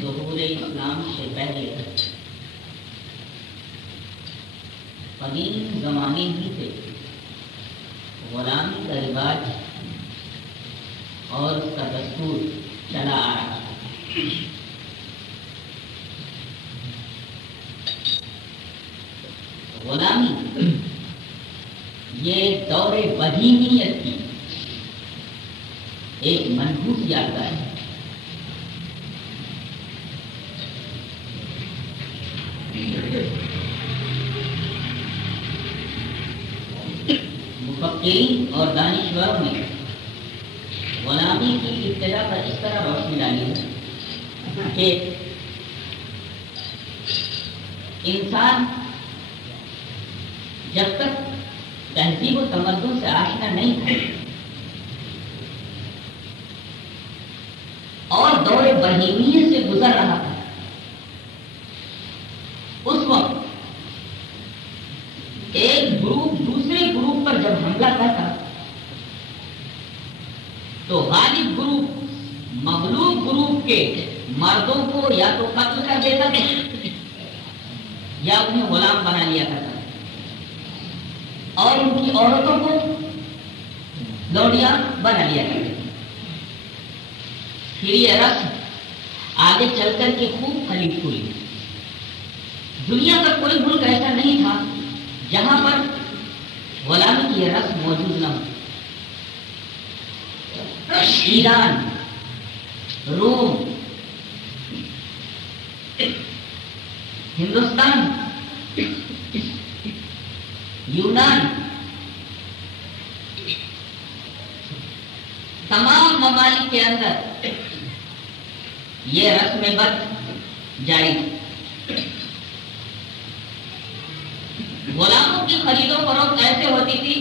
ظہور اسلام سے پہلے قدیم زمانے ہی سے غلامی کا رواج اور اس کا دستور چلا آ رہا ہے۔ غلامی یہ دور بہیمیت کی ایک منحوس یادگار ہے۔ مفکرین اور دانشوروں نے غلامی کی ابتدا پر اس طرح روشنی ڈالی ہے کہ انسان جب تک تہذیب و تمدن سے آشنا نہیں تھا اور دور بہیمیت سے گزر رہا تھا، اس وقت ایک گروپ دوسرے گروپ پر جب حملہ کرتا تو غالب گروپ مغلوب گروپ کے مردوں کو یا تو قتل کر دیتا تھا یا انہیں غلام بنا لیا کرتا اور ان کی عورتوں کو لوڈیاں بنا لیا کرتے۔ پھر یہ رسم آگے چل کر کے خوب پھلی پھولی۔ دنیا کا کوئی ملک ایسا نہیں تھا جہاں پر غلامی کی یہ رسم موجود نہ ہو۔ ایران، روم، ہندوستان، یونان، تمام ممالک کے اندر یہ رسم بد جاری تھی۔ غلاموں کی خرید و فروخت ایسے ہوتی تھی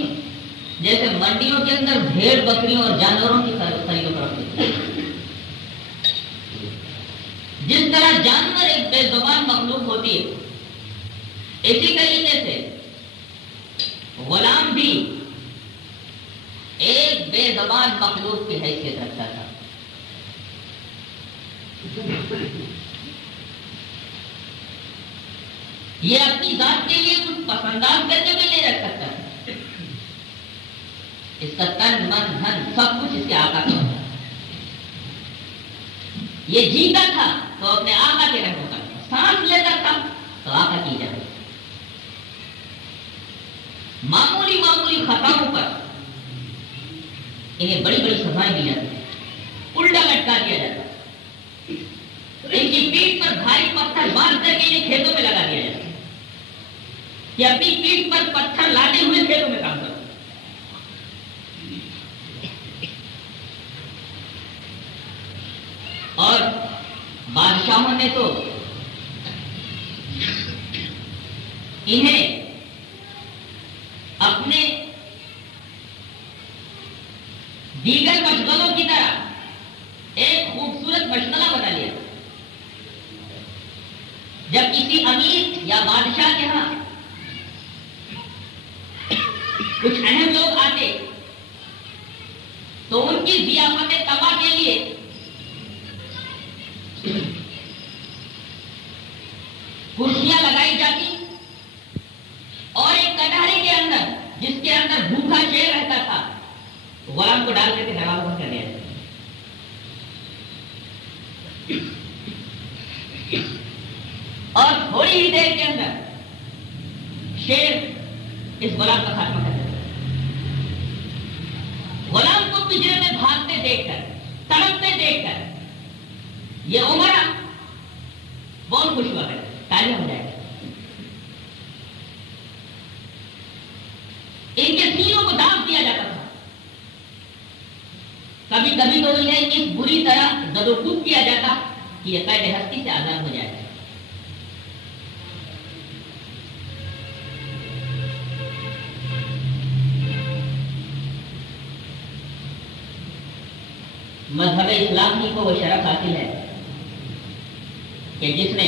جیسے منڈیوں کے اندر بھیڑ بکریوں اور جانوروں کی خرید و فروخت ہوتی تھی۔ جس طرح جانور ایک بے زبان مخلوق ہوتی ہے، اسی طریقے سے غلام بھی ایک بے زبان مخلوق کی حیثیت رکھتا تھا۔ یہ اپنی ذات کے لیے کچھ پسنداز کر کے بھی نہیں رکھ سکتا، اس کا تن من دھن سب کچھ اس کے آقا کا ہوتا۔ یہ جیتا تھا تو اپنے آقا کے رنگوں کا، سانس لیتا تھا تو آقا کی جگہ۔ معمولی معمولی خطاؤں پر انہیں بڑی بڑی سزائیں دی جاتی، الٹا لٹکا دیا جاتا، ان کی پیٹھ پر بھاری پتھر باندھ کر کے انہیں کھیتوں میں لگا دیا جاتا کہ اپنی پیٹھ پر پتھر لاتے ہوئے کھیتوں میں کام کرو۔ اور بادشاہوں نے تو انہیں اپنے دیگر مشغلوں کی طرح ایک خوبصورت مشغلہ بنا لیا۔ جب کسی امیر یا بادشاہ کے ہاں کچھ اہم لوگ آتے تو ان کی ضیافت طبع کے لیے کرسیاں لگائی جاتی اور ایک کٹہرے کے اندر جس کے اندر بھوکا شیر رہتا تھا غلام کو ڈال کر کے دروازہ بند کر دیا جاتا۔ اور تھوڑی ہی دیر کے اندر شیر اس غلام کا خاتمہ کر دیتا۔ غلام کو پنجرے میں بھاگتے دیکھ کر، تڑپتے دیکھ کر یہ عمرہ بہت خوش ہوا ہے، تازہ ہو جائے گا۔ ان کے سینوں کو داغ دیا جاتا تھا، کبھی کبھی تو انہیں اس بری طرح زد و کوب کیا جاتا کہ یہ قید ہستی سے آزاد ہو جائے گا۔ مذہب اسلامی کو وہ شرف حاصل ہے کہ جس نے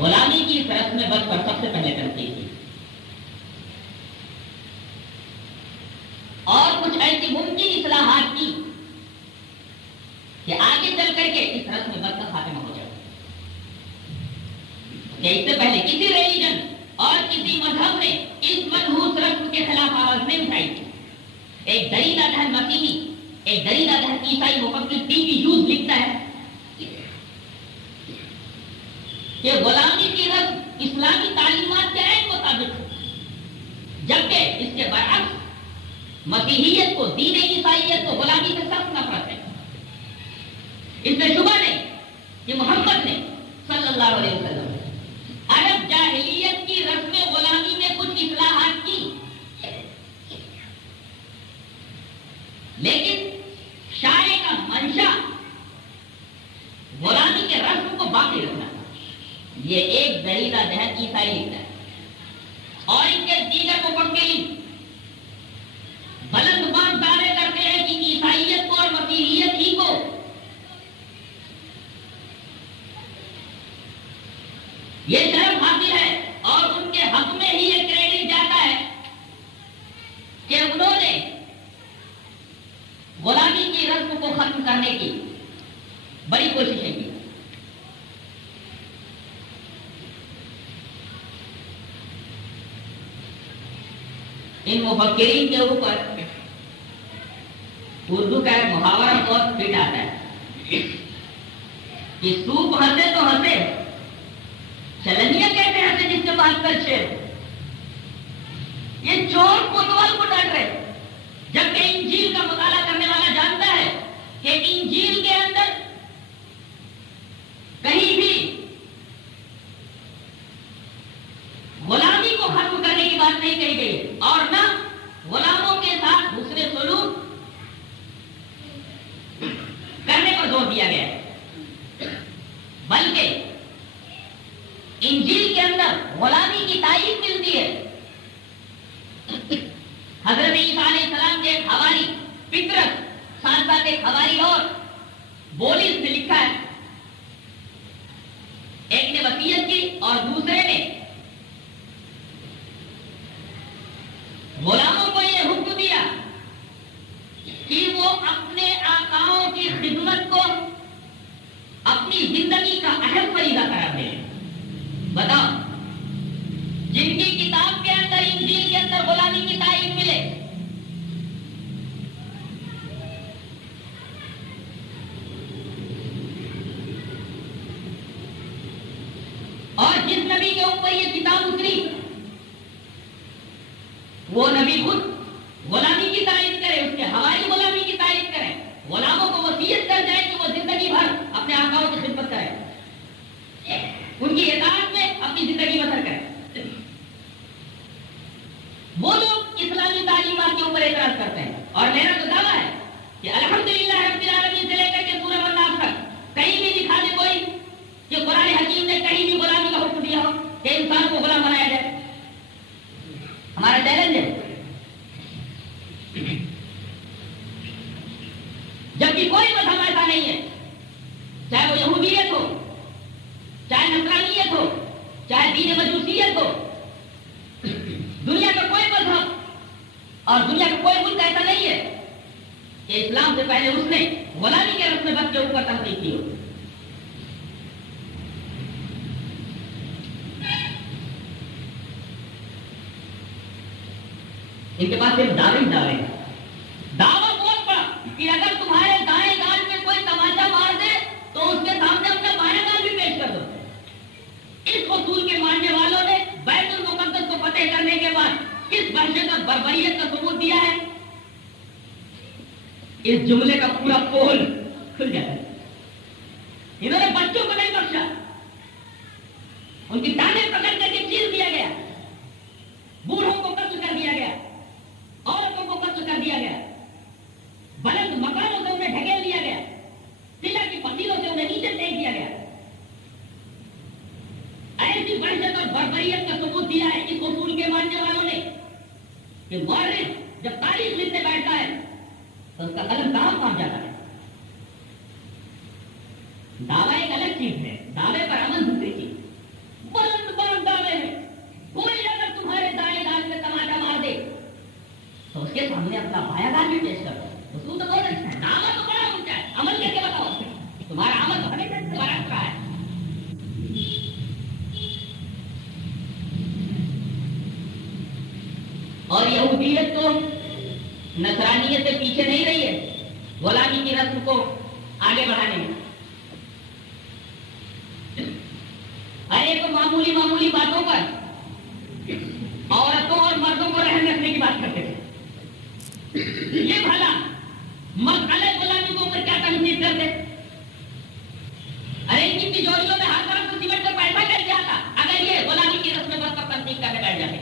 غلامی کی رسم بد پر سب سے پہلے تنقید کی۔ ایسی ممکن اصلاحات کی کہ آگے چل کر کے اس رسم بد کا خاتمہ ہو جائے. کہ اس سے پہلے کسی ریلیجن اور کسی مذہب نے اس منحوس رسم کے خلاف آواز نہیں اٹھائی. ایک دریدہ دہن مسیحی، ایک دریدہ دہن عیسائی مفکر ٹی وی ہیوز لکھتا ہے کہ غلامی کی رسم اسلامی تعلیمات کے عین مطابق ہے، جبکہ اس کے برعکس مسیحیت کو، دین عیسائیت کو غلامی سے سخت نفرت ہے. اس میں شبہ نہیں کہ محمد نے صلی اللہ علیہ وسلم عرب جاہلیت کی رسم غلامی میں کچھ اصلاحات کی، لیکن شائع کا منشا غلامی کے رسم کو باقی رکھنا تھا. یہ ایک دریدہ دہن عیسائی لکھتا ہے اور ان کے دیگر مفکرین بلند باز دعوے کرتے ہیں کہ عیسائیت کو اور مسیحیت ہی کو یہ شرف حاصل ہے اور ان کے حق میں ہی یہ کریڈٹ جاتا ہے کہ انہوں نے غلامی کی رسم کو ختم کرنے کی بڑی کوششیں کی. ان مفکرین کے اوپر اردو کا ایک محاورہ بہت فٹ آتا ہے کہ سوپ ہنسے تو ہنسے، چلنیا کہتے ہنسے جس کے پاس کچھ. یہ چور کوتوال کو ڈانٹ رہے، جبکہ انجیل کا مطالعہ کرنے والا جانتا ہے کہ انجیل کے اندر کہیں بھی غلامی کو ختم کرنے کی بات نہیں کہی گئی اور نہ غلاموں کے ساتھ حسن سلوک کرنے پر زور دیا گیا ہے، بلکہ انجیل کے اندر غلامی کی تائید ملتی ہے. حضرت عیسیٰ علیہ السلام کے ایک حواری پطرس، ساتھ ساتھ ایک حواری اور بولس نے لکھا ہے، ایک نے وصیت کی اور دوسرے نے غلاموں کو یہ حکم دیا کہ وہ اپنے آقاؤں کی خدمت کو اپنی زندگی کا اہم فریضہ قرار دیں. بتاؤ، جن کی کتاب کے اندر، انجیل کے اندر غلامی کی تائید ملے، اور جس نبی کے اوپر یہ کتاب اتری وہ نبی خود غلامی کی تائید کرے، اس کے حواری غلامی کی تائید کرے، غلاموں کو وصیت کر جائے کہ وہ زندگی بھر اپنے آقاؤں کی خدمت کرے، ان کی اطاعت میں اپنی زندگی بسر کرے. وہ لوگ اسلامی تعلیمات کے اوپر اعتراض کرتے ہیں اور میرا تو دعویٰ ہے کہ الحمدللہ رب العالمین سے لے کر کے سورہ الناس تک کہیں بھی دکھا دے کوئی کہ قرآن حکیم نے کہیں بھی غلامی کا حکم دیا ہو کہ انسان کو غلام بنایا جائے. ہمارا چیلنج ہے. جبکہ کوئی مذہب ایسا نہیں ہے، چاہے وہ یہودیت ہو، چاہے نصرانیت ہو، چاہے دین مجوسیت ہو، دنیا کا کوئی مذہب اور دنیا کا کوئی ملک ایسا نہیں ہے کہ اسلام سے پہلے اس نے غلامی کے رسم بد کے اوپر تنقید کی ہو. ان کے پاس صرف دعوے ہیں. دعویٰ بہت بڑا کہ اگر تمہارے دائیں گال میں کوئی تماچا مار دے تو اس کے سامنے اپنا بائیں گال بھی پیش کر دو. اس اصول کے ماننے والوں نے بیت المقدس کو فتح کرنے کے بعد کس وحشت اور بربریت کا ثبوت دیا ہے؟ اس جملے کا پورا پول کھل جاتا ہے. انہوں نے بچوں کو نہیں بخشا، ان کی ٹانگیں پکڑ کر کے چیر دیا گیا، بوڑھوں کو قتل کر دیا گیا، عورتوں کو قتل کر دیا گیا، بلند مکانوں سے انہیں ڈھکیل دیا گیا، سلا کی پتیلوں سے انہیں نیچے پھینک دیا گیا. ایسی وحشت اور بربریت کا ثبوت دیا ہے اس اصول کے ماننے والوں نے کہ مورخ جب تاریخ لکھنے بیٹھتا ہے تو اس کا قلم کہاں پہنچ جاتا ہے. دعویٰ ایک الگ چیز ہے، دعوے پر عمل دوسری چیز. بلند بلند دعوے ہیں، کوئی اگر تمہارے دائیں دائیں میں تماچا مار دے تو اس اس کے سامنے اپنا بایاں دان بھی پیش کرو. اصول تو بہت اچھا ہے, نام تو بڑا اونچا ہے, عمل کر کے بتاؤ. تمہارا عمل تو ہمیشہ سے برعکس رہا ہے. اور یہودیت تو نصرانیت سے پیچھے نہیں رہی ہے غلامی کی رسم کو آگے بڑھانے میں. ارے تو معمولی معمولی باتوں پر عورتوں اور مردوں کو رہن رکھنے کی بات کرتے تھے. یہ بھلا مسئلے غلامی کو اوپر کیا تنقید کرتے. ارے ان کی تجوریوں میں ہر طرف سے سیمنٹ کا پیسہ کر جاتا اگر یہ غلامی کی رسم بس پر تنقید کرنے بیٹھ جاتے.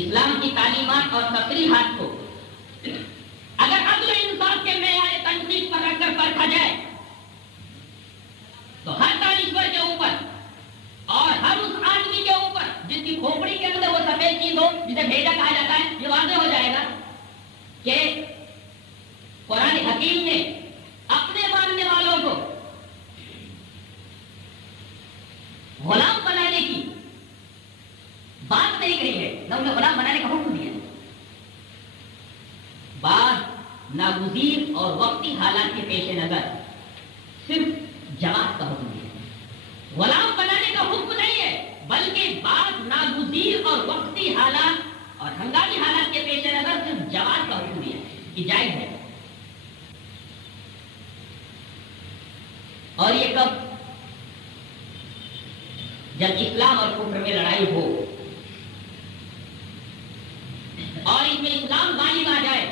اسلام کی تعلیمات اور تصریحات کو اگر عدل و انصاف کے معیار تنقید پر رکھ کر پرکھا جائے تو ہر دانشور کے اوپر اور ہر اس آدمی کے اوپر جس کی کھوپڑی کے اندر وہ سفید چیز ہو جسے بھیجا کہا جاتا ہے, یہ واضح ہو جائے گا کہ قرآن حکیم نے اپنے ماننے والوں کو غلام بنانے کی بات نہیں کہی ہے, نہ انہیں غلام بنانے کا حکم دیا. بعض ناگزیر اور وقتی حالات کے پیش نظر صرف جواز کا حکم دیا. غلام بنانے کا حکم نہیں ہے بلکہ بعض ناگزیر اور وقتی حالات اور ہنگامی حالات کے پیش نظر صرف جواز کا حکم دیا کہ جائز ہے. اور یہ کب, جب اسلام اور کفر میں لڑائی ہو اور اس میں اسلام غالب آ جائے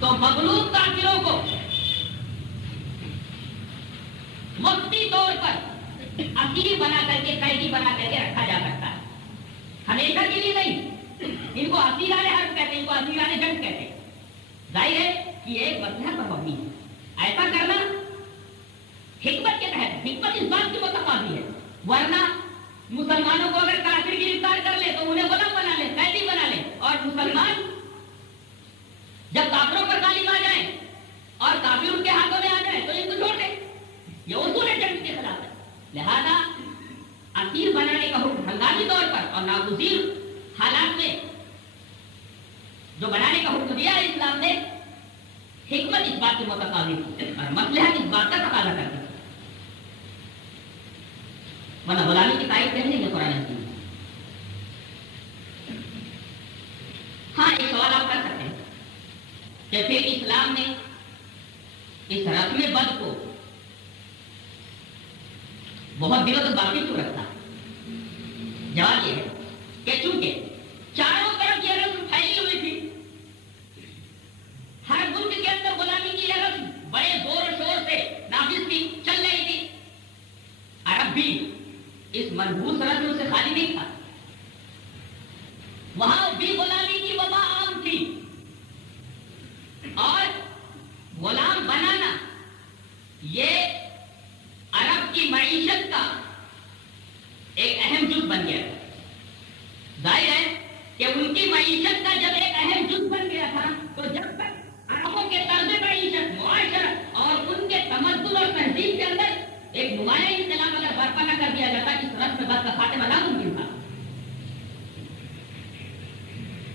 تو مغلوب کافروں کو وقتی طور پر اسیر بنا کر کے, قیدی بنا کر کے رکھا جا سکتا ہے, ہمیشہ کے لیے نہیں. ان کو اسیران حرب کہتے ہیں, ان کو اسیران جنگ کہتے ہیں. ظاہر ہے کہ یہ ایک مسئلہ پر مبنی ہے. ایسا کرنا حکمت کے تحت, حکمت اس بات کی متقاضی ہے, ورنہ مسلمانوں کو اگر کافر گرفتار کر لے تو انہیں غلام بنا لے, قیدی بنا لے, اور مسلمان جب کافروں پر غالب آ جائیں اور کافر ان کے ہاتھوں میں آ جائیں تو ان کو چھوڑ دیں. یہ اصول جنگ کے خلاف ہے. لہذا اسیر بنانے کا حکم ہنگامی طور پر اور ناگزیر حالات میں جو بنانے کا حکم دیا ہے اسلام نے, حکمت اس بات کی متقاضی اور مصلحت اس بات کا تقاضا کرتی ہے. ورنہ غلامی کی تائید کرنے کے قرآن حکیم. ہاں, ایک سوال آپ کر سکتے ہیں کہ پھر اسلام نے اس رسم بد کو بہت دنوں تک باقی کیوں رکھا. جواب یہ ہے کہ چونکہ چاروں طرف یہ رسم پھیلی ہوئی تھی, ہر ملک کے اندر غلامی کی یہ رسم بڑے زور و شور سے نافذ تھی, چل رہی تھی. عرب بھی اس منحوس رسم سے خالی نہیں تھا, وہاں بھی غلامی کی وبا عام تھی. اور غلام بنانا یہ عرب کی معیشت کا ایک اہم جز بن گیا. ظاہر ہے کہ ان کی معیشت کا جب ایک اہم جز بن گیا تھا تو جب تک عربوں کے طرز معیشت, معاشرت اور ان کے تمدن اور تہذیب کے اندر ایک نمایاں انقلاب اگر برپا نہ کر دیا جاتا اس رسم بد کا خاتمہ ناممکن تھا.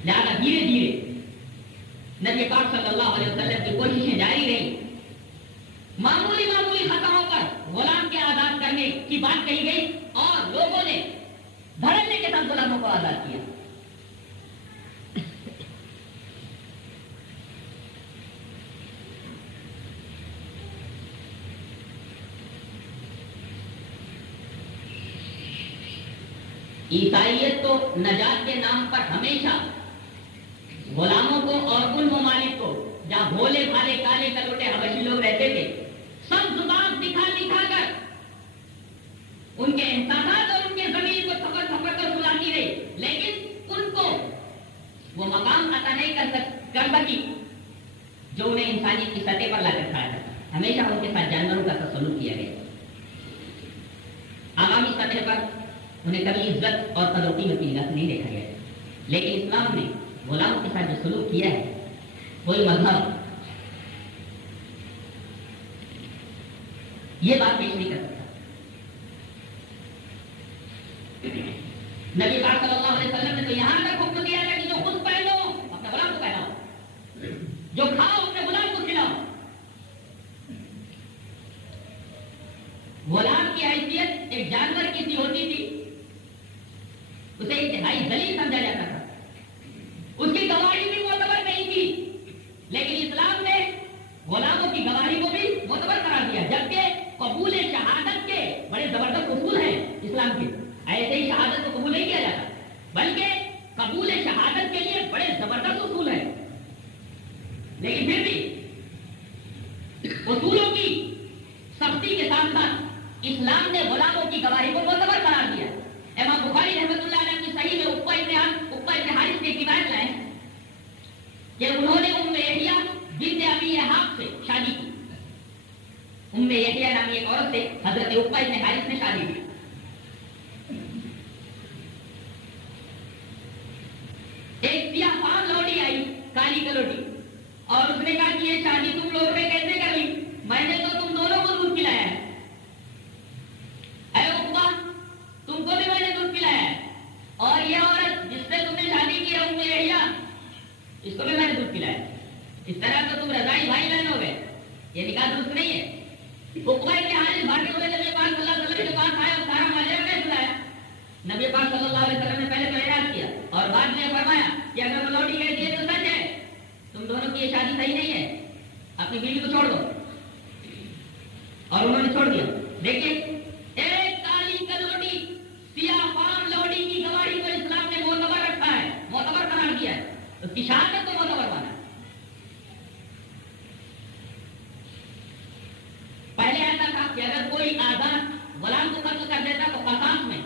لہذا دھیرے دھیرے نبی پاک صلی اللہ علیہ وسلم کی کوششیں جاری رہی. معمولی معمولی خطروں پر غلام کے آزاد کرنے کی بات کہی گئی اور لوگوں نے دھڑلے کے ساتھ غلاموں کو آزاد کیا. عیسائیت تو نجات کے نام پر ہمیشہ غلاموں کو اور ان ممالک کو جہاں بھولے بھالے کالے کلوٹے حبشی لوگ رہتے تھے سب زبان دکھا دکھا کر ان کے احساسات اور ان کے زمین کو تھپڑ تھپڑ کر بلاتی رہی, لیکن ان کو وہ مقام عطا نہیں کر سکی جو انہیں انسانیت کی سطح پر لا کر کھایا تھا. ہمیشہ ان کے ساتھ جانوروں کا تسلط کیا گیا. عوامی سطح پر انہیں کبھی عزت اور قدر و قیمت کی نگاہ نہیں دیکھا گیا, لیکن اسلام نے غلاموں کے ساتھ جو سلوک کیا ہے کوئی مذہب یہ بات پیش نہیں کر سکتا. نبی پاک صلی اللہ علیہ وسلم نے تو یہاں تک حکم دیا تھا کہ جو خود پہنو اپنے غلام کو پہناؤ، جو کھاؤ اپنے غلام کو کھلاؤ. غلام کی حیثیت ایک جانور کی سی ہوتی تھی، اسے انتہائی ذلیل سمجھا جاتا تھا، اس کی گواہی بھی معتبر نہیں تھی. لیکن اسلام نے غلاموں کی گواہی کو بھی معتبر قرار دیا، جبکہ قبول شہادت کے بڑے زبردست اصول ہیں اسلام کے. ایسے ہی شہادت کو قبول نہیں کیا جاتا، بلکہ قبول شہادت کے لیے بڑے زبردست اصول ہیں. لیکن پھر بھی اصولوں کی سختی کے ساتھ ساتھ اسلام نے غلاموں کی گواہی کو معتبر قرار دیا. امام بخاری رحمۃ اللہ علیہ کی صحیح میں عقبہ ابن حارث کی روایت لائے کہ انہوں نے ام یحییٰ بنت ابی احاب سے شادی کی. ام یحییٰ نامی ایک عورت سے حضرت عقبہ ابن حارث نے شادی کی. ایک سیاہ فام لوٹی آئی، کالی کلوٹی، اور اس نے کہا کہ یہ شادی تم لوگوں نے کیسے کر لی؟ میں نے تو تم دونوں کو دودھ پلایا ہے. اے عقبہ، تم کو بھی میں نے دودھ پلایا ہے، اور یہ عورت جس سے تم نے شادی کی ہے ام یحییٰ، اس کو بھی میں نے دودھ پلایا ہے. اس طرح تو تم رضائی بھائی بہن ہو گئے. یہ نکاح درست نہیں ہے. عقبہ کے حال بھاگے ہوئے نبی پاک صلی اللہ علیہ وسلم کے پاس آیا اور سارا معاملہ میں سنایا. نبی پاک صلی اللہ علیہ وسلم نے پہلے تو اعراض کیا اور بعد میں فرمایا کہ اگر وہ لوٹی کہتی ہے تو سچ ہے، تم دونوں کی یہ شادی صحیح نہیں ہے، اپنی بیوی کو چھوڑ دو. اور انہوں نے چھوڑ دیا. دیکھیے، ایک کالی کلوٹی سیاہ فام لوٹی کی گواہی کو اسلام نے معتبر رکھا ہے، معتبر قرار دیا ہے، اس کی شہادت کو معتبر مانا ہے. پہلے ایسا تھا کہ اگر کوئی آزاد غلام کو قتل کر دیتا تو قصاص میں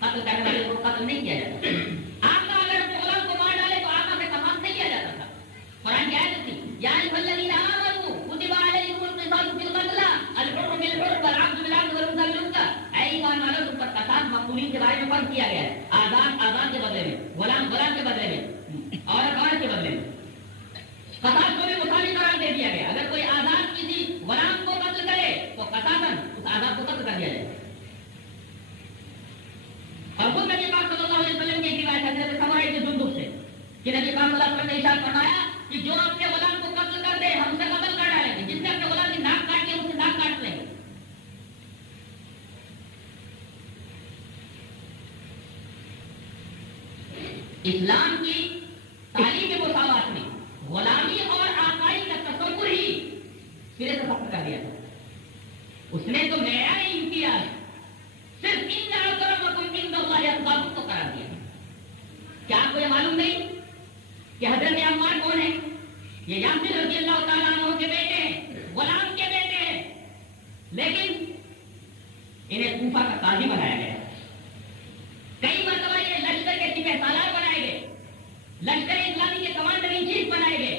قتل کرنے والے کو قتل نہیں کیا جاتا. آقا اگر اپنے غلام کو مار ڈالے تو آقا سے قصاص نہیں کیا جاتا تھا. قرآن کی آیت تھی، یا ایھا الذین آمنوا کتب علیکم القصاص فی القتلی الحر بالحر والعبد بالعبد والانثى بالانثى. اے ایمان والو، تم پر قصاص مقتولین کے بارے میں فرض کیا گیا ہے. آزاد کے بدلے میں، غلام کے بدلے میں، عورت کے بدلے میں. قصاص کو بھی مساوی قرار دے دیا گیا. اگر کوئی آزاد کسی غلام کو قتل کرے تو قصاصاً اس آزاد کو قتل کر دیا جائے. اور خود نبی پاک صلی اللہ علیہ وسلم کی ایک روایت ہے حضرت سمرہ بن جندب سے کہ نبی پاک صلی اللہ علیہ وسلم نے ارشاد فرمایا کہ جو اپنے غلام کو قتل کر دے ہم اسے قتل کر ڈالیں گے، جس نے اپنے غلام کی ناک کاٹی ہے اسے ناک کاٹ لیں گے. اسلام کی تعلیم مساوات میں غلامی اور آقائی کا تصور ہی سرے سے ختم کر دیا تھا. اس نے تو معیار امتیاز صرف ان اکرمکم عند اللہ اتقاکم کو قرار دیا. کیا آپ کو یہ معلوم نہیں کہ حضرت عمار کون ہے؟ یہ یاسر رضی اللہ تعالیٰ عنہ کے بیٹے ہیں، غلام کے بیٹے ہیں، لیکن انہیں کوفہ کا قاضی بنایا گیا. کئی مرتبہ یہ لشکر کے سپہ سالار بنائے گئے، لشکر اسلامی کے کمانڈر ان چیف بنائے گئے.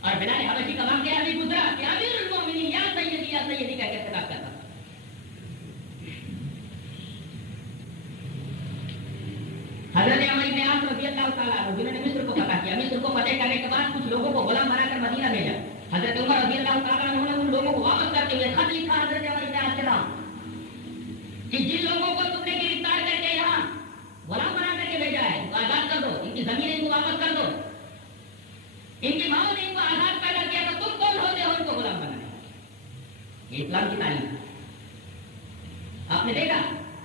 اور بلال حبشی کا واقعہ بھی گزرا کہ امیر المومنین یا سیدی کا خطاب کرتا. حضرت عمر بن عاص رضی اللہ تعالیٰ عنہ جنہوں نے مصر کو فتح کیا، مصر کو فتح کرنے کے بعد کچھ لوگوں کو غلام بنا کر مدینہ بھیجا. حضرت عمر رضی اللہ تعالیٰ عنہ نے ان لوگوں کو واپس کرتے ہوئے خط لکھا حضرت عمر بن عاص کے نام کہ جن لوگوں کو تم نے گرفتار کر کے یہاں غلام بنا کر کے بھیجا ہے ان کو آزاد کر دو، ان کی زمینیں ان کو واپس کر دو. ان کی ماں نے ان کو آزاد پیدا کیا تو تم کون ہوتے ہو ان کو غلام بنانے؟ یہ اسلام کی تعلیم. آپ نے دیکھا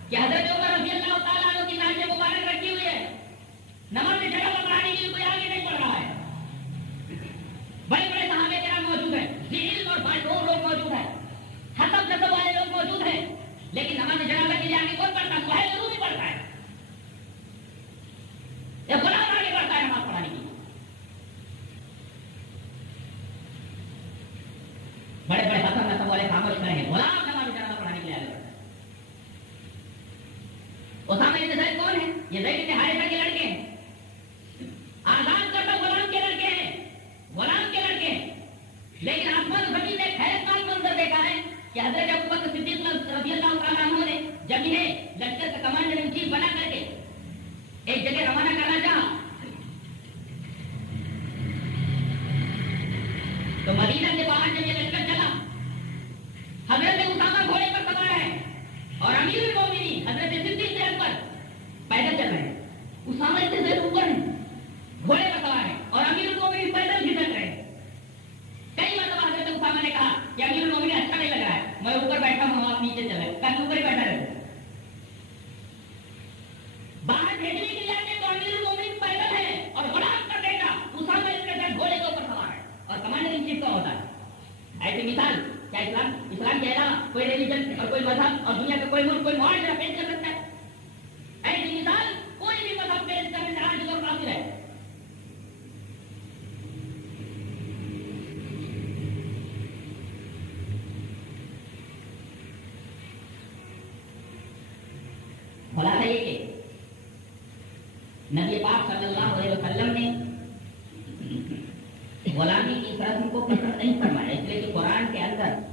کہ حضرت عمر رضی اللہ تعالیٰ عنہ کی ناچے مبارک رکھی ہوئی ہے، نماز میں جگہ پڑھانے کے لیے کوئی آگے نہیں پڑھ رہا ہے. بڑے بڑے صحابہ کرام موجود ہیں، علم اور باشعور لوگ موجود ہیں، حسب نسب والے لوگ موجود ہیں، لیکن نماز جنازہ کے لیے آگے کون پڑھتا ہے؟ سہیل ضرور ہی پڑھتا ہے. یہ غلام آگے پڑھتا ہے نماز پڑھانے کے لیے. بڑے بڑے حسب نسب والے خاموش کھڑے ہیں، غلام نماز جنازہ پڑھانے کے لیے آگے پڑھتا ہے. اسامہ بن زید کون ہے؟ یہ زید بن حارثہ کے لڑکے ہیں، آزاد کرتا غلام کے لڑکے ہیں، غلام کے لڑکے ہیں. لیکن آسمان زمین نے حیرت ناک منظر دیکھا ہے کہ حضرت ابوبکر صدیق رضی اللہ تعالیٰ عنہ نے جب انہیں لشکر کا کمانڈر ان چیف بنا کر کے ایک جگہ روانہ کرنا چاہا تو مدینہ کے باہر جب یہ لشکر چلا، حضرت اسامہ گھوڑے پر سوار ہے اور امیر المومنین حضرت صدیق اکبر آپ نیچے چلے کل اوپر ہی بیٹھا رہے باہر بھیجنے کے لیے آتے تو امیر المومنین پیدل ہے اور غلام کا بیٹا اسامہ اس کے ساتھ گھوڑے کے اوپر سوار ہے اور کمانڈر ان چیف کا ہوتا ہے. ایسی مثال کیا اسلام کے علاوہ کوئی ریلیجن اور کوئی مذہب اور دنیا کا کوئی ملک کوئی معاشرہ پیش کر سکتا ہے؟ ایسی مثال کوئی بھی مذہب پیش کرنے سے آج اور کافر ہے. خلاصہ یہ کہ نبی پاک صلی اللہ علیہ وسلم نے غلامی کی اس رسم کو کثرت نہیں فرمایا، اس لیے کہ قرآن کے اندر